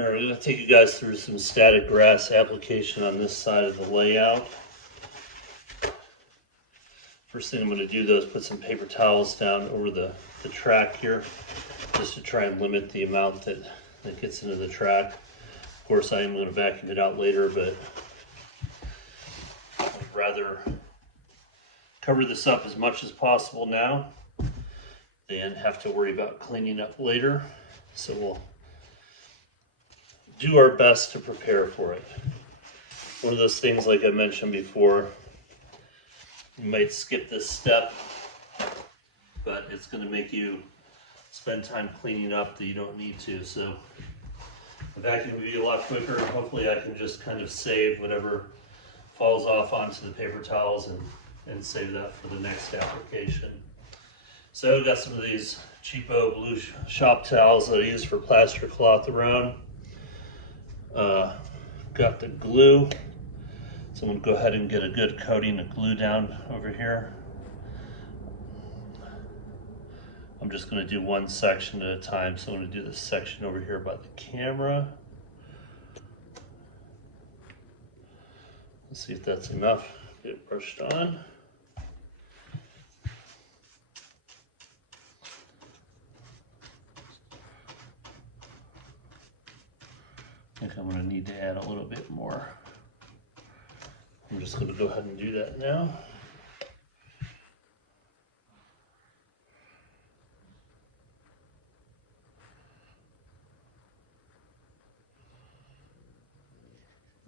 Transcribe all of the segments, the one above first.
Alright, I'm going to take you guys through some static grass application on this side of the layout. First thing I'm going to do though is put some paper towels down over the track here, just to try and limit the amount that gets into the track. Of course I am going to vacuum it out later, but I'd rather cover this up as much as possible now than have to worry about cleaning up later. So we'll do our best to prepare for it. One of those things, like I mentioned before, you might skip this step, but it's going to make you spend time cleaning up that you don't need to. So the vacuum will be a lot quicker, and hopefully I can just kind of save whatever falls off onto the paper towels and save that for the next application. So I've got some of these cheapo blue shop towels that I use for plaster cloth around. Got the glue. So I'm going to go ahead and get a good coating of glue down over here. I'm just going to do one section at a time. So I'm going to do this section over here by the camera. Let's see if that's enough. Get it brushed on. I think I'm going to need to add a little bit more. I'm just going to go ahead and do that now.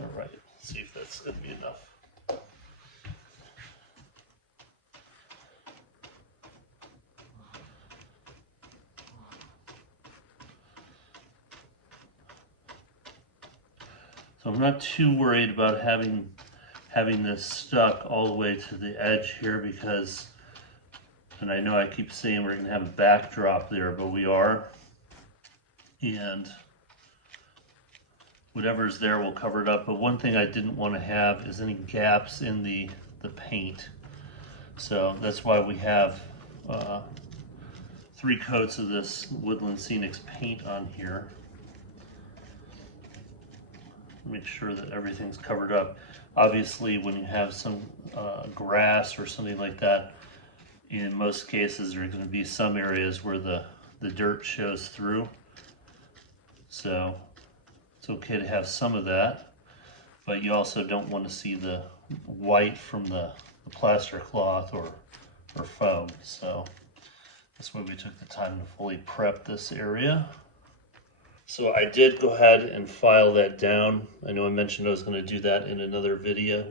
All right, let's see if that's going to be enough. So I'm not too worried about having this stuck all the way to the edge here, because, and I know I keep saying we're going to have a backdrop there, but we are, and whatever's there will cover it up. But one thing I didn't want to have is any gaps in the paint. So that's why we have 3 coats of this Woodland Scenics paint on here. Make sure that everything's covered up. Obviously, when you have some grass or something like that, in most cases there are going to be some areas where the dirt shows through. So it's okay to have some of that, but you also don't want to see the white from the plaster cloth or foam. So that's why we took the time to fully prep this area. So I did go ahead and file that down. I know I mentioned I was going to do that in another video.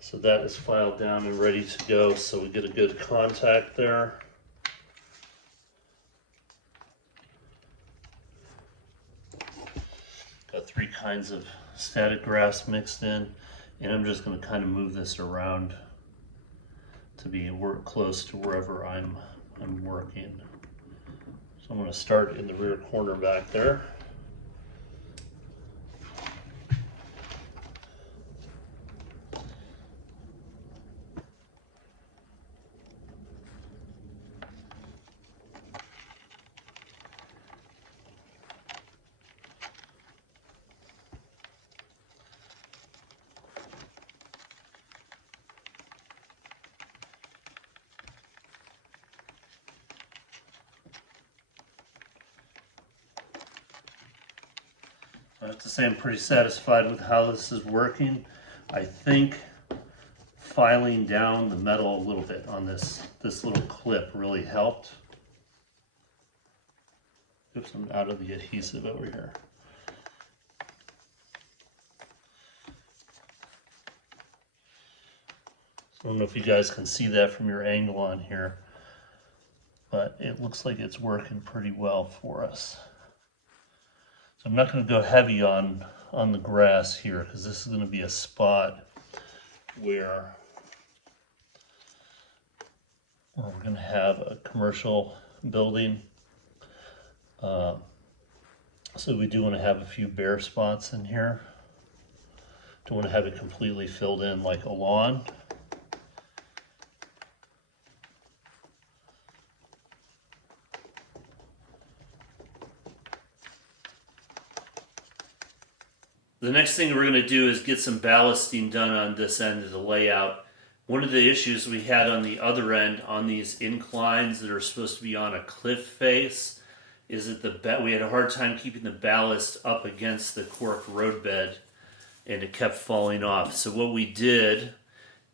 So that is filed down and ready to go, so we get a good contact there. Got 3 kinds of static grass mixed in, and I'm just going to kind of move this around to be close to wherever I'm working. I'm going to start in the rear corner back there. I have to say I'm pretty satisfied with how this is working. I think filing down the metal a little bit on this little clip really helped. Oops, I'm out of the adhesive over here. I don't know if you guys can see that from your angle on here, but it looks like it's working pretty well for us. So I'm not going to go heavy on the grass here, because this is going to be a spot where we're going to have a commercial building. So we do want to have a few bare spots in here. Don't want to have it completely filled in like a lawn. The next thing we're going to do is get some ballasting done on this end of the layout. One of the issues we had on the other end on these inclines that are supposed to be on a cliff face is that we had a hard time keeping the ballast up against the cork roadbed, and it kept falling off. So what we did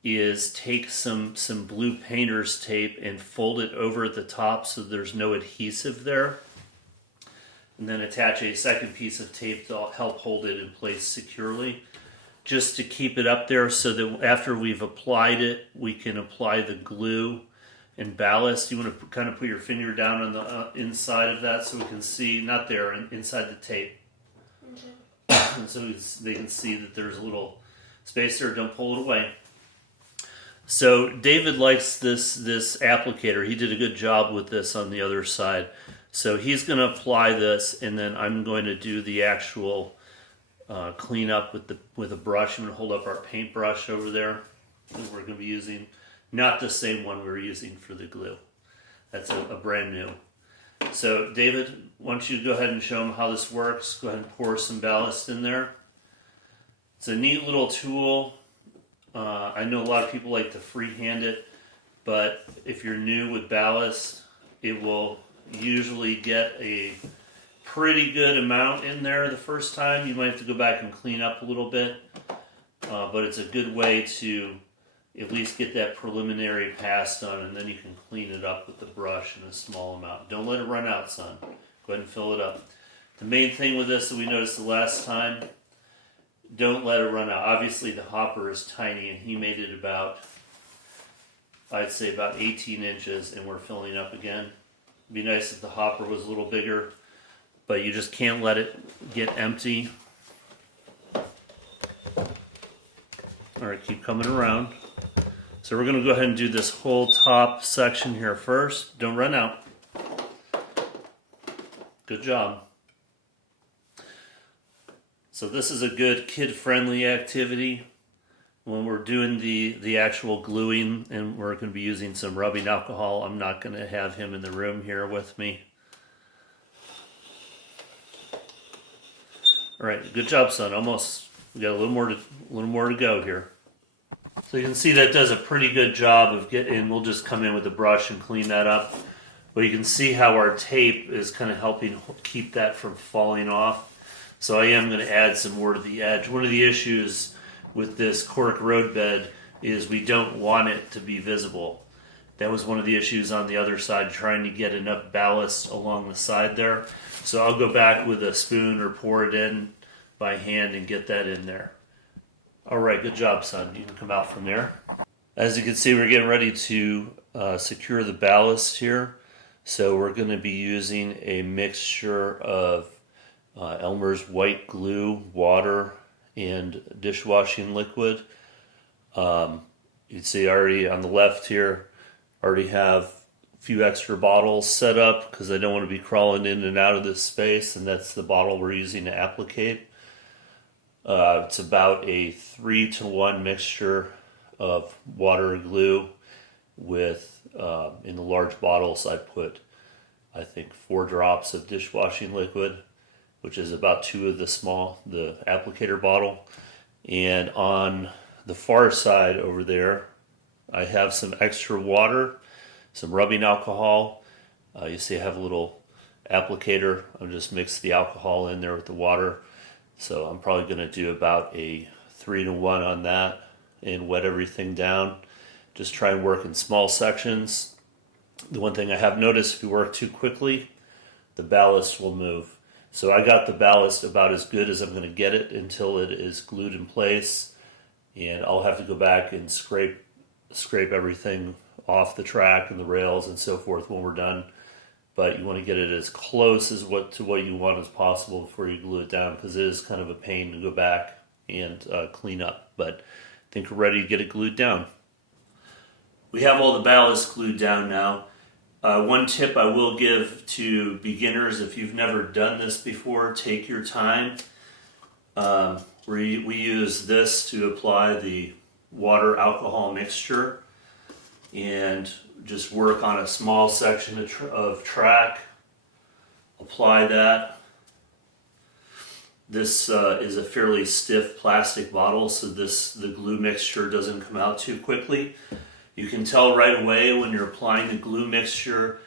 is take some blue painter's tape and fold it over at the top so there's no adhesive there, and then attach a second piece of tape to help hold it in place securely, just to keep it up there so that after we've applied it, we can apply the glue and ballast. You want to kind of put your finger down on the inside of that so we can see, not there, inside the tape. Okay. And so they can see that there's a little space there. Don't pull it away. So David likes this applicator. He did a good job with this on the other side. So he's going to apply this, and then I'm going to do the actual clean up with a brush. I'm going to hold up our paintbrush over there that we're going to be using. Not the same one we were using for the glue. That's a brand new. So David, why don't you go ahead and show them how this works. Go ahead and pour some ballast in there. It's a neat little tool. I know a lot of people like to freehand it, but if you're new with ballast, it will usually get a pretty good amount in there the first time. You might have to go back and clean up a little bit, but it's a good way to at least get that preliminary pass done, and then you can clean it up with the brush in a small amount. Don't let it run out, son. Go ahead and fill it up. The main thing with this that we noticed the last time, don't let it run out. Obviously the hopper is tiny, and he made it about, I'd say about 18 inches, and we're filling up again. It'd be nice if the hopper was a little bigger, but you just can't let it get empty. Alright, keep coming around. So we're going to go ahead and do this whole top section here first. Don't run out. Good job. So this is a good kid-friendly activity when we're doing the actual gluing, and we're going to be using some rubbing alcohol. I'm not going to have him in the room here with me. All right, good job, son. Almost. We got a little more to go here. So you can see that does a pretty good job of getting. We'll just come in with a brush and clean that up. But you can see how our tape is kind of helping keep that from falling off. So I am going to add some more to the edge. One of the issues with this cork roadbed is we don't want it to be visible. That was one of the issues on the other side, trying to get enough ballast along the side there. So I'll go back with a spoon or pour it in by hand and get that in there. All right, good job, son. You can come out from there. As you can see, we're getting ready to secure the ballast here. So we're going to be using a mixture of Elmer's white glue, water, and dishwashing liquid. You see already on the left here, already have a few extra bottles set up because I don't want to be crawling in and out of this space, and that's the bottle we're using to applicate. It's about a 3-to-1 mixture of water and glue with, in the large bottles I put, I think 4 drops of dishwashing liquid, which is about 2 of the applicator bottle. And on the far side over there, I have some extra water, some rubbing alcohol. You see I have a little applicator. I'll just mix the alcohol in there with the water. So I'm probably going to do about a 3-to-1 on that and wet everything down. Just try and work in small sections. The one thing I have noticed, if you work too quickly, the ballast will move. So I got the ballast about as good as I'm going to get it until it is glued in place, and I'll have to go back and scrape everything off the track and the rails and so forth when we're done. But you want to get it as close as to what you want as possible before you glue it down, because it is kind of a pain to go back and clean up. But I think we're ready to get it glued down. We have all the ballast glued down now. One tip I will give to beginners: if you've never done this before, take your time. We use this to apply the water alcohol mixture and just work on a small section of track, apply that, This is a fairly stiff plastic bottle, so the glue mixture doesn't come out too quickly. You can tell right away when you're applying the glue mixture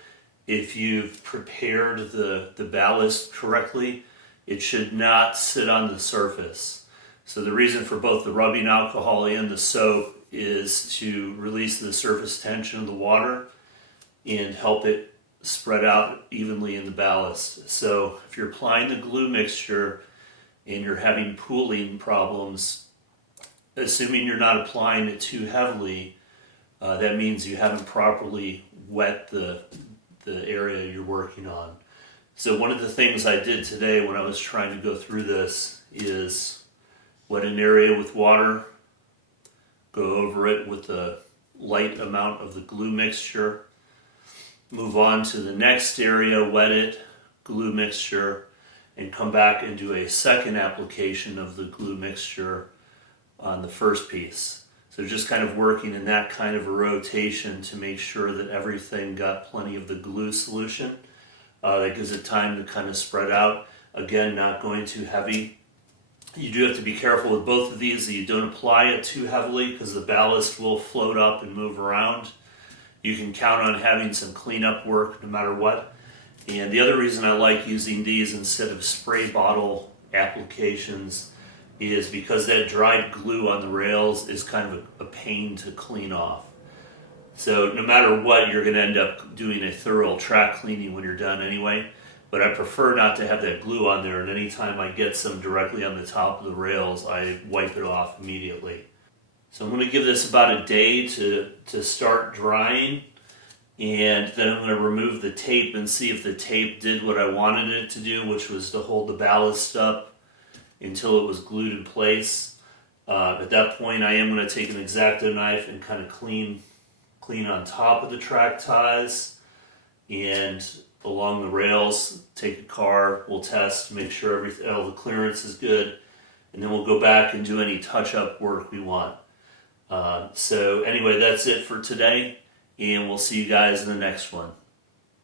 if you've prepared the ballast correctly. It should not sit on the surface. So the reason for both the rubbing alcohol and the soap is to release the surface tension of the water and help it spread out evenly in the ballast. So if you're applying the glue mixture and you're having pooling problems, assuming you're not applying it too heavily, that means you haven't properly wet the area you're working on. So one of the things I did today when I was trying to go through this is wet an area with water, go over it with a light amount of the glue mixture, move on to the next area, wet it, glue mixture, and come back and do a second application of the glue mixture on the first piece. So just kind of working in that kind of a rotation to make sure that everything got plenty of the glue solution. That gives it time to kind of spread out. Again, not going too heavy. You do have to be careful with both of these that you don't apply it too heavily because the ballast will float up and move around. You can count on having some cleanup work no matter what. And the other reason I like using these instead of spray bottle applications is because that dried glue on the rails is kind of a pain to clean off. So no matter what, you're going to end up doing a thorough track cleaning when you're done anyway. But I prefer not to have that glue on there, and anytime I get some directly on the top of the rails, I wipe it off immediately. So I'm going to give this about a day to start drying. And then I'm going to remove the tape and see if the tape did what I wanted it to do, which was to hold the ballast up until it was glued in place. At that point, I am going to take an X-Acto knife and kind of clean on top of the track ties and along the rails. Take a car, we'll test, make sure all the clearance is good, and then we'll go back and do any touch-up work we want. So anyway, that's it for today. And we'll see you guys in the next one.